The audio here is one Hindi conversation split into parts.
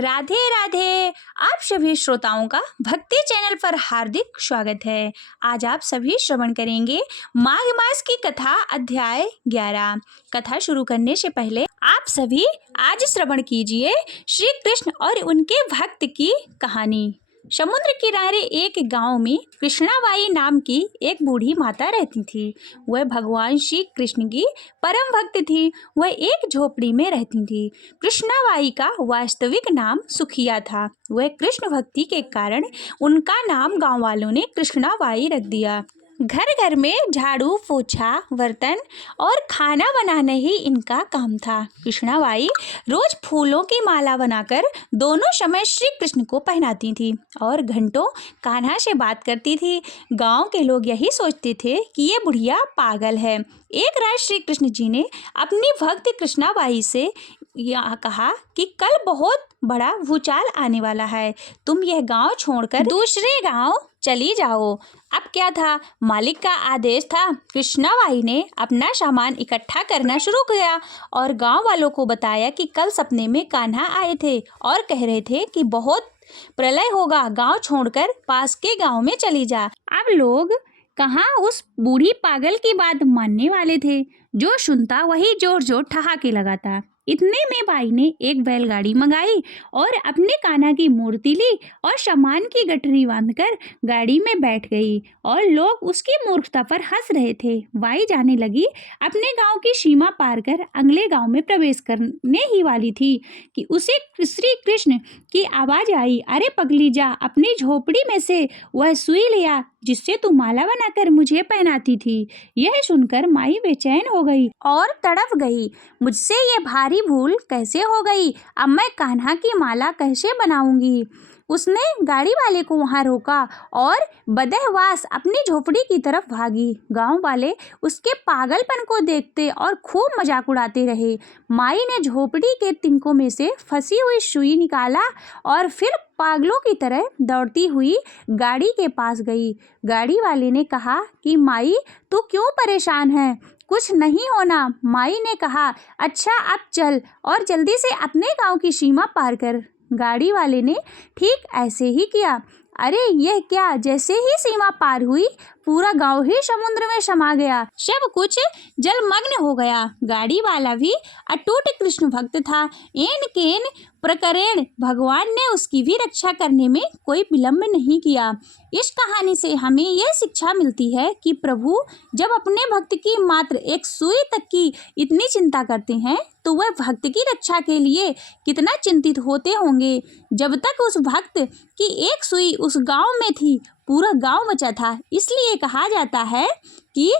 राधे राधे। आप सभी श्रोताओं का भक्ति चैनल पर हार्दिक स्वागत है। आज आप सभी श्रवण करेंगे माघ मास की कथा अध्याय 11। कथा शुरू करने से पहले आप सभी आज श्रवण कीजिए श्री कृष्ण और उनके भक्त की कहानी। समुद्र किनारे एक गांव में कृष्णाबाई नाम की एक बूढ़ी माता रहती थी। वह भगवान श्री कृष्ण की परम भक्त थी। वह एक झोपड़ी में रहती थी। कृष्णाबाई का वास्तविक नाम सुखिया था। वह कृष्ण भक्ति के कारण उनका नाम गांव वालों ने कृष्णाबाई रख दिया। घर घर में झाड़ू पोछा बर्तन और खाना बनाना ही इनका काम था। कृष्णाबाई रोज फूलों की माला बनाकर दोनों समय श्री कृष्ण को पहनाती थी और घंटों कान्हा से बात करती थी। गांव के लोग यही सोचते थे कि ये बुढ़िया पागल है। एक रात श्री कृष्ण जी ने अपनी भक्त कृष्णाबाई से यह कहा कि कल बहुत बड़ा भूचाल आने वाला है। तुम यह गांव छोड़कर दूसरे गांव चली जाओ। अब क्या था, मालिक का आदेश था। कृष्णाबाई ने अपना सामान इकट्ठा करना शुरू किया और गांव वालों को बताया कि कल सपने में कान्हा आए थे और कह रहे थे कि बहुत प्रलय होगा, गांव छोड़कर पास के गांव में चली जा। अब लोग कहाँ उस बूढ़ी पागल की बात मानने वाले थे। जो सुनता वही जोर जोर ठहाके लगाता। इतने में बाई ने एक बैलगाड़ी मंगाई और अपने कान्हा की मूर्ति ली और सामान की गठरी बांधकर गाड़ी में बैठ गई और लोग उसकी मूर्खता पर हंस रहे थे। बाई जाने लगी। अपने गांव की सीमा पार कर अगले गांव में प्रवेश करने ही वाली थी कि उसे श्री कृष्ण की आवाज आई, अरे पगली जा, अपनी झोपड़ी में से वह सुई लिया जिससे तू माला बनाकर मुझे पहनाती थी। यह सुनकर माई बेचैन हो गई और तड़प गई। मुझसे ये भारी भूल कैसे हो गई? अब मैं कान्हा की माला कैसे बनाऊंगी? उसने गाड़ी वाले को वहां रोका और बदहवास अपनी झोपड़ी की तरफ भागी। गांव वाले उसके पागलपन को देखते और खूब मजाक उड़ाते रहे। माई ने झोपड़ी के तिनकों में से फंसी हुई सुई निकाला और फिर पागलों की तरह दौड़ती हुई गाड़ी के पास गई। गाड़ी वाले ने कहा कि माई, तू क्यों परेशान है? कुछ नहीं होना। माई ने कहा, अच्छा अब चल और जल्दी से अपने गांव की सीमा पार कर। गाड़ी वाले ने ठीक ऐसे ही किया। अरे यह क्या, जैसे ही सीमा पार हुई पूरा गांव ही समुद्र में समा गया। सब कुछ जलमग्न हो गया। गाड़ी वाला भी अटूट कृष्ण भक्त था। एन केन प्रकरण भगवान ने उसकी भी रक्षा करने में कोई विलंब नहीं किया। इस कहानी से हमें यह शिक्षा मिलती है कि प्रभु जब अपने भक्त की मात्र एक सुई तक की इतनी चिंता करते हैं तो वह भक्त की रक्षा के लिए कितना चिंतित होते होंगे। जब तक उस भक्त की एक सुई उस गांव में थी पूरा गांव बचा था। इसलिए कहा जाता है कि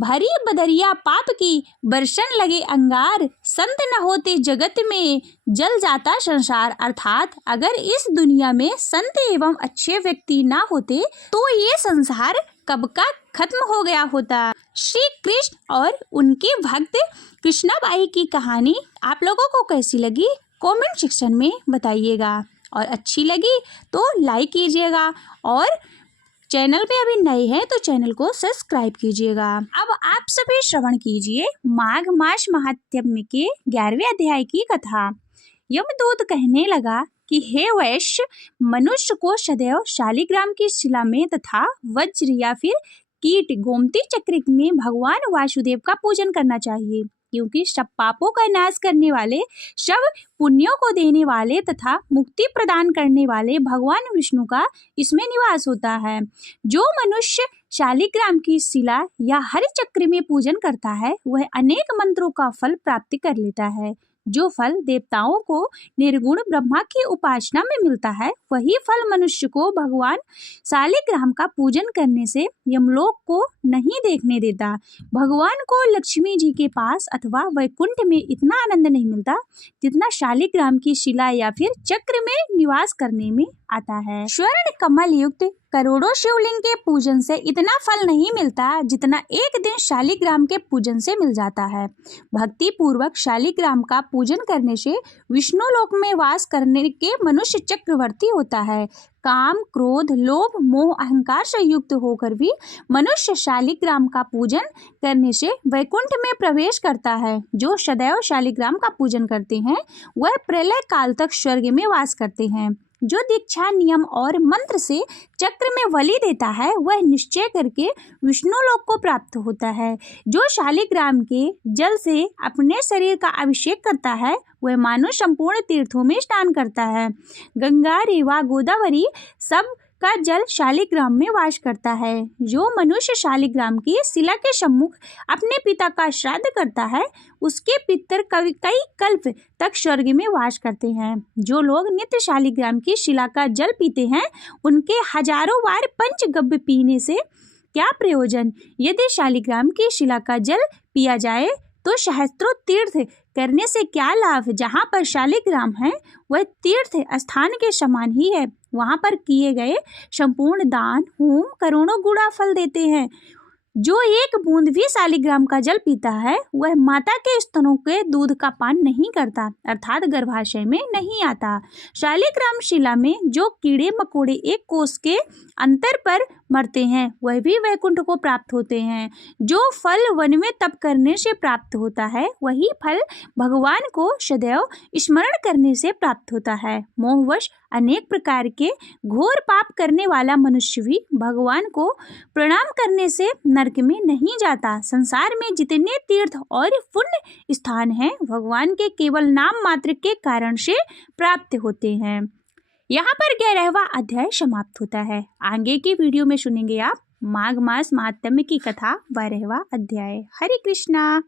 भरी बदरिया पाप की बरसन लगे अंगार, संत न होते जगत में जल जाता संसार। अर्थात अगर इस दुनिया में संत एवं अच्छे व्यक्ति ना होते तो ये संसार कब का खत्म हो गया होता। श्री कृष्ण और उनके भक्त कृष्णाबाई की कहानी आप लोगों को कैसी लगी कमेंट सेक्शन में बताइएगा और अच्छी लगी तो लाइक कीजिएगा और चैनल पे अभी नए हैं तो चैनल को सब्सक्राइब कीजिएगा। अब आप सभी श्रवण कीजिए माघ मास महात्म्य के 11वें अध्याय की कथा। यमदूत कहने लगा कि हे वैश्य, मनुष्य को सदैव शालिग्राम की शिला में तथा वज्र या फिर कीट गोमती चक्र में भगवान वासुदेव का पूजन करना चाहिए, क्योंकि सब पापों का नाश करने वाले, सब पुण्यों को देने वाले तथा मुक्ति प्रदान करने वाले भगवान विष्णु का इसमें निवास होता है। जो मनुष्य शालिग्राम की शिला या हरि चक्र में पूजन करता है वह अनेक मंत्रों का फल प्राप्त कर लेता है। जो फल देवताओं को निर्गुण ब्रह्मा की उपासना में मिलता है वही फल मनुष्य को भगवान शालिग्राम का पूजन करने से यमलोक को नहीं देखने देता। भगवान को लक्ष्मी जी के पास अथवा वैकुंठ में इतना आनंद नहीं मिलता जितना शालिग्राम की शिला या फिर चक्र में निवास करने में आता है। स्वर्ण कमल युक्त करोड़ों शिवलिंग के पूजन से इतना फल नहीं मिलता जितना एक दिन शालिग्राम के पूजन से मिल जाता है। भक्ति पूर्वक शालिग्राम का पूजन करने से विष्णु लोक में वास करने के मनुष्य चक्रवर्ती होता है। काम, क्रोध, लोभ, मोह, अहंकार से युक्त होकर भी मनुष्य शालिग्राम का पूजन करने से वैकुंठ में प्रवेश करता है। जो सदैव शालिग्राम का पूजन करते हैं वह प्रलय काल तक स्वर्ग में वास करते हैं। जो दीक्षा, नियम और मंत्र से चक्र में बलि देता है वह निश्चय करके विष्णु लोक को प्राप्त होता है। जो शालिग्राम के जल से अपने शरीर का अभिषेक करता है वह मानो संपूर्ण तीर्थों में स्नान करता है। गंगा, रेवा, गोदावरी सब का जल शालिग्राम में वास करता है। जो मनुष्य शालिग्राम की शिला के सम्मुख अपने पिता का श्राद्ध करता है उसके पितर कई कल्प तक स्वर्ग में वास करते हैं। जो लोग नित्य शालिग्राम की शिला का जल पीते हैं उनके हजारों बार पंचगव्य पीने से क्या प्रयोजन। यदि शालिग्राम की शिला का जल पिया जाए तो सहस्त्रों तीर्थ करने से क्या लाभ। जहाँ पर शालिग्राम है वह तीर्थ स्थान के समान ही है। वहाँ पर किए गए संपूर्ण दान, होम करोड़ों गुना फल देते हैं। जो एक बूंद भी शालिग्राम का जल पीता है वह माता के स्तनों के दूध का पान नहीं करता अर्थात गर्भाशय में नहीं आता। शालिग्राम शिला में जो कीड़े मकोड़े एक कोस के अंतर पर मरते हैं वह भी वैकुंठ को प्राप्त होते हैं। जो फल वन में तप करने से प्राप्त होता है वही फल भगवान को सदैव स्मरण करने से प्राप्त होता है। मोहवश अनेक प्रकार के घोर पाप करने वाला मनुष्य भी भगवान को प्रणाम करने से नरक में नहीं जाता। संसार में जितने तीर्थ और पुण्य स्थान हैं भगवान के केवल नाम मात्र के कारण से प्राप्त होते हैं। यहाँ पर 11वां अध्याय समाप्त होता है। आगे की वीडियो में सुनेंगे आप माघ मास महात्म्य की कथा 12वां अध्याय। हरे कृष्णा।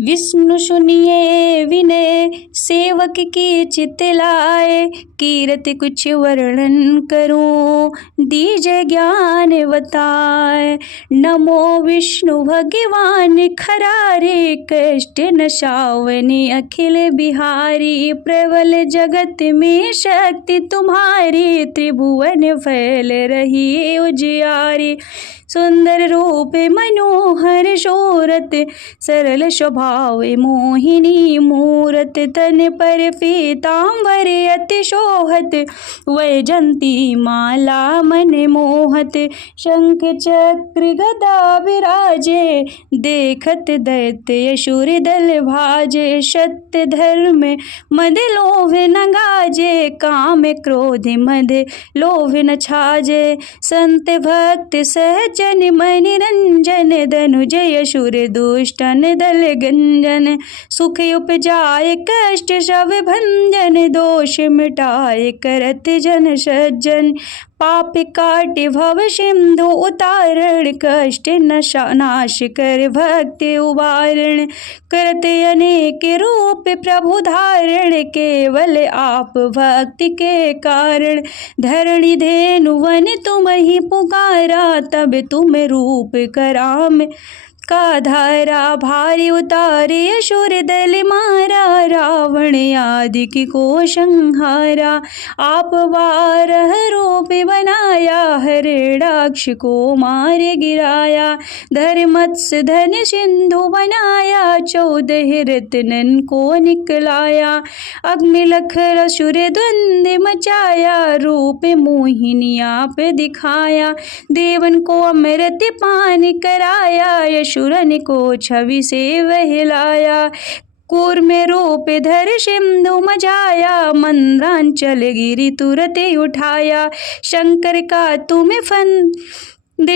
विष्णु सुनिए विनय सेवक की चित लाए, कीरत कुछ वर्णन करूं दीजे ज्ञान बताए। नमो विष्णु भगवान खरारे, कष्ट नशावनी अखिल बिहारी। प्रबल जगत में शक्ति तुम्हारी, त्रिभुवन फैल रही उजियारी। सुंदर रूप मनोहर शोरत, सरल स्वभाव मोहिनी मूरत। तन पर पीतांबर अति शोहत, वैजंती माला मन मोहत। शंख चक्र गदा विराजे, देखत दैत्य असुर दल भाजे। सत्य धर्म मद लोभ न गाजे, काम क्रोध मद लोभ न छाजे। संत भक्त सहज मन रंजन, धनुजय असुर दुष्टन दल गंजन। सुख उपजाए कष्ट सब भंजन, दोष मिटाए करत जन सज्जन। पाप काट भव सिंधु उतारण, कष्ट नाश कर भक्ति उबारण। करत अनेक रूप प्रभु धारण, केवल आप भक्ति के कारण। धरणी धेनु वन तुम ही पुकारा, तब तुम रूप कराम का धारा। भारी उतारे असुर दल मारा, रावण आदि की को संहारा। आप बारह रूप बनाया, हरिणाक्ष को मार गिराया। धर्मत्स्य धन सिंधु बनाया, 14 रत्नन को निकलाया। अग्नि लखर असुर द्वंद्व मचाया, रूप मोहिनी आप दिखाया। देवन को अमृत पान कराया, असुरन को छवि से बहलाया। कूर्म रूप धर सिंधु मजाया, मंद्रांचल गिरि तुरत उठाया। शंकर का तुम फन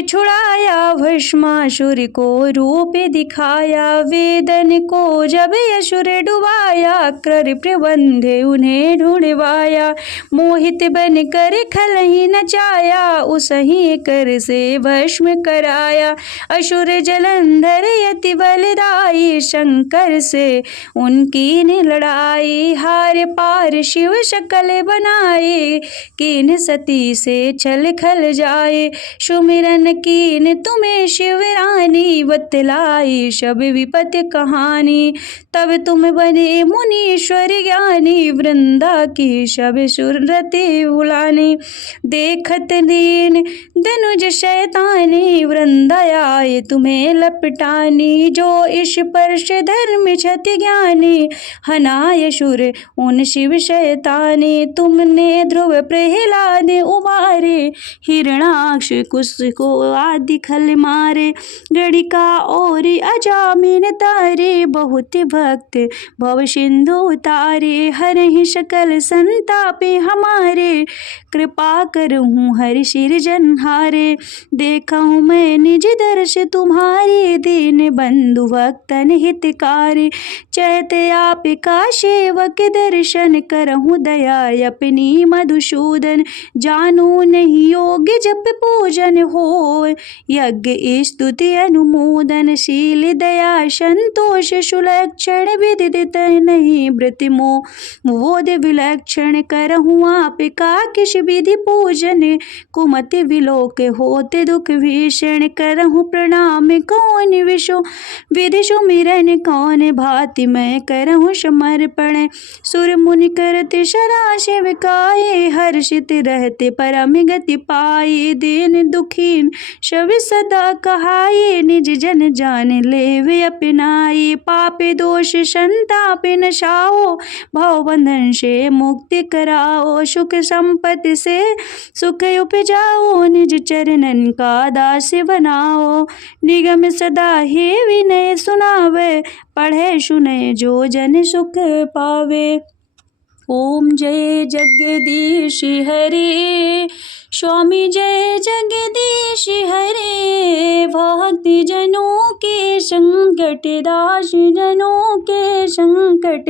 छुड़ाया, भस्मासुर को रूप दिखाया। वेदन को जब असुर डुबाया, कर प्रबंध उन्हें ढूंढवाया। मोहित बन कर खलहि नचाया, उसही कर से भस्म कराया। असुर जलंधर यति बलदाई, शंकर से उनकी ने लड़ाई। हार पार शिव शकल बनाए, किन सती से छल खल जाए। सुमिरन शरण कीन तुम्हें शिवरानी, बतलाई शब विपत्ति कहानी। तब तुम बने मुनीश्वर ज्ञानी, वृंदा की शब सुरति बुलानी। देखत दीन धनुज शैतानी, वृंदा आए तुम्हें लपटानी। जो इस परश धर्म क्षति ज्ञानी, हनाय शुर उन शिव शैतानी। तुमने ध्रुव प्रहलाद उबारे, हिरणाक्ष कुश को आदि खल मारे। गणिका और अजामिन तारे, बहुत भक्त भव सिंधु तारे। हरहि सकल संतापे हमारे, कृपा करहूँ हरि सिरजनहारे। देखा हूँ मैं निज दर्श तुम्हारे, दीन बंधु भक्तन हितकारी। चैते आप का सेवक दर्शन, करहूँ दया अपनी मधुसूदन। जानू नहीं योग्य जप पूजन हो, यज्ञ स्तुति अनुमोदन। शील दया संतोष सुलक्षण, विदित नहीं वृत्तिमो बोध विलक्षण। करहूँ आप का किस विधि पूजन, कुमति विलोक होते दुख भीषण। करहूँ प्रणाम कौन विषो विधि सुमिरन, कौन भांति मैं करहूँ समर्पण। सुर मुनि करते सदा सेविकाए, हर्षित रहते परम गति पाए। दीन दुखीन सब सदा कहाए, निज जन जान लेवे अपनाई। पापे दोष संताप नशाओ, भव बंधन से मुक्ति कराओ। सुख संपत्ति से सुख उपजाओ, निज चरणन का दास बनाओ। निगम सदा हे विनय सुनावे, पढ़े सुने जो जन सुख पावे। ओम जय जगदीश हरे, स्वामी जय जगदीश हरे। भक्ति जनों के संकट, दास जनों के संकट,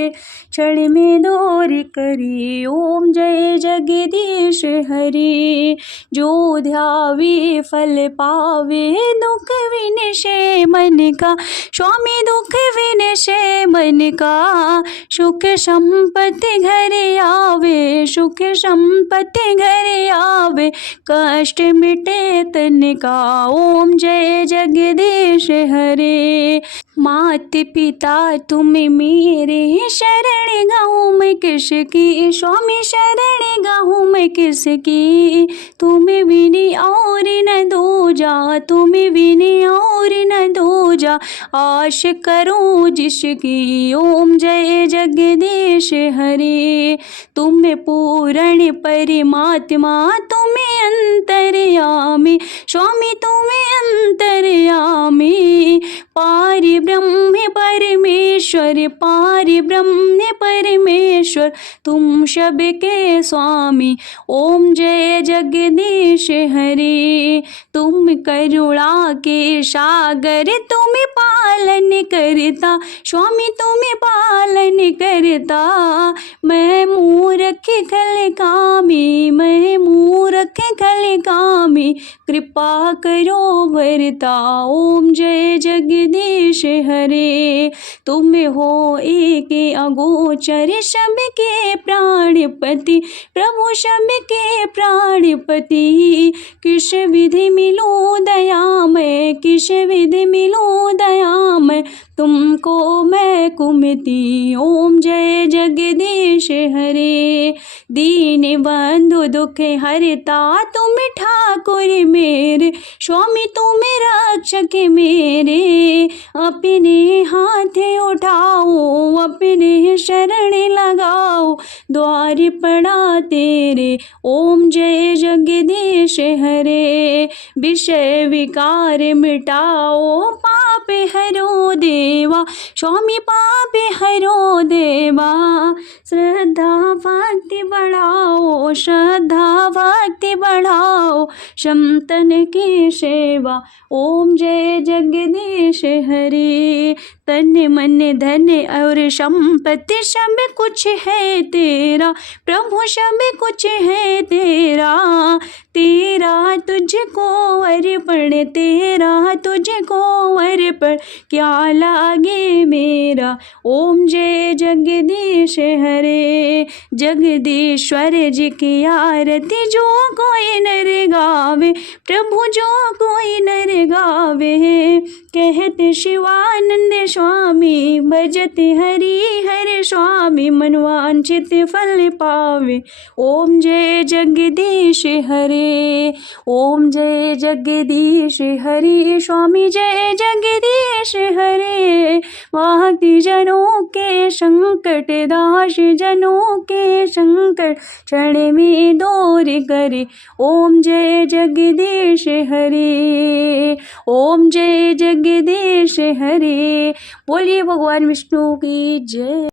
क्षण में दूर करी। ओम जय जगदीश हरे। जो ध्यावे फल पावे, दुख विनशे मन का। स्वामी दुख विनशे मन का, सुख संपत्ति घर आवे। सुख संपत्ति घर आवे, कष्ट मिटे तन का। ओम जय जगदीश हरे। मात पिता तुम मेरे, शरण गाऊँ मैं किसकी। स्वामी शरण गाऊँ मैं किसकी। तुम बिनी और न दूजा, तुम बिनी और न दूजा, आश करूँ जिसकी। ओम जय जगदीश हरे। तुम पूर्ण परमात्मा, तुम अंतर्यामी। स्वामी तुम अंतर्यामी, पारि ब्रह्म परमेश्वर। पारि ब्रह्म परमेश्वर, तुम सबके स्वामी। ओम जय जगदीश हरे। तुम करुणा के सागर, तुम पालन करता। स्वामी तुम पालन करता। मैं मूर्ख खल कामी, मैं मूर्ख खल कामी, कृपा करो भरता। ओम जय जगदीश हरे। तुम हो एक अगोचर, सबके प्राणपति। प्रभु सबके प्राणपति, किस विधि मिलो दया मैं, किस विधि मिलो दया मैं, तुमको मैं कुमति। ओम जय जगदीश हरे। दीन बंधु दुख हरता, तुम ठाकुर मेरे। स्वामी तुम रक्षक मेरे। अपने हाथ उठाओ, अपने शरण लगाओ, द्वार पड़ा तेरे। ओम जय जगदीश हरे। विषय विकार मिटाओ, पाप हरो देवा। स्वामी पाप हरो देवा। श्रद्धा भक्ति बढ़ाओ, श्रद्धा भक्ति बढ़ाओ, संतन की सेवा। ओम जय जगदीश हरे। तन मन धन और संपत्ति, सब कुछ है तेरा। प्रभु सब कुछ है तेरा। तेरा तुझको अर्पण, तेरा तुझको अर्पण, क्या लागे मेरा। ओम जय जगदीश हरे। जगदीश्वर जी की आरती, जो को कोई नर गावे, प्रभु जो कोई नर गावे। कहते शिवानंद स्वामी, भजते हरि हर स्वामी, मनवांछित फल पावे। ओम जय जगदीश हरे, ओम जय जगदीश हरे, स्वामी जय जगदीश हरे। भक्ति जनों के संकट, दास जनों के संकट, क्षण में दूर करे। ओम जय जगदीश हरे, ओम जय जगदीश हरे। बोलिए भगवान विष्णु की जय।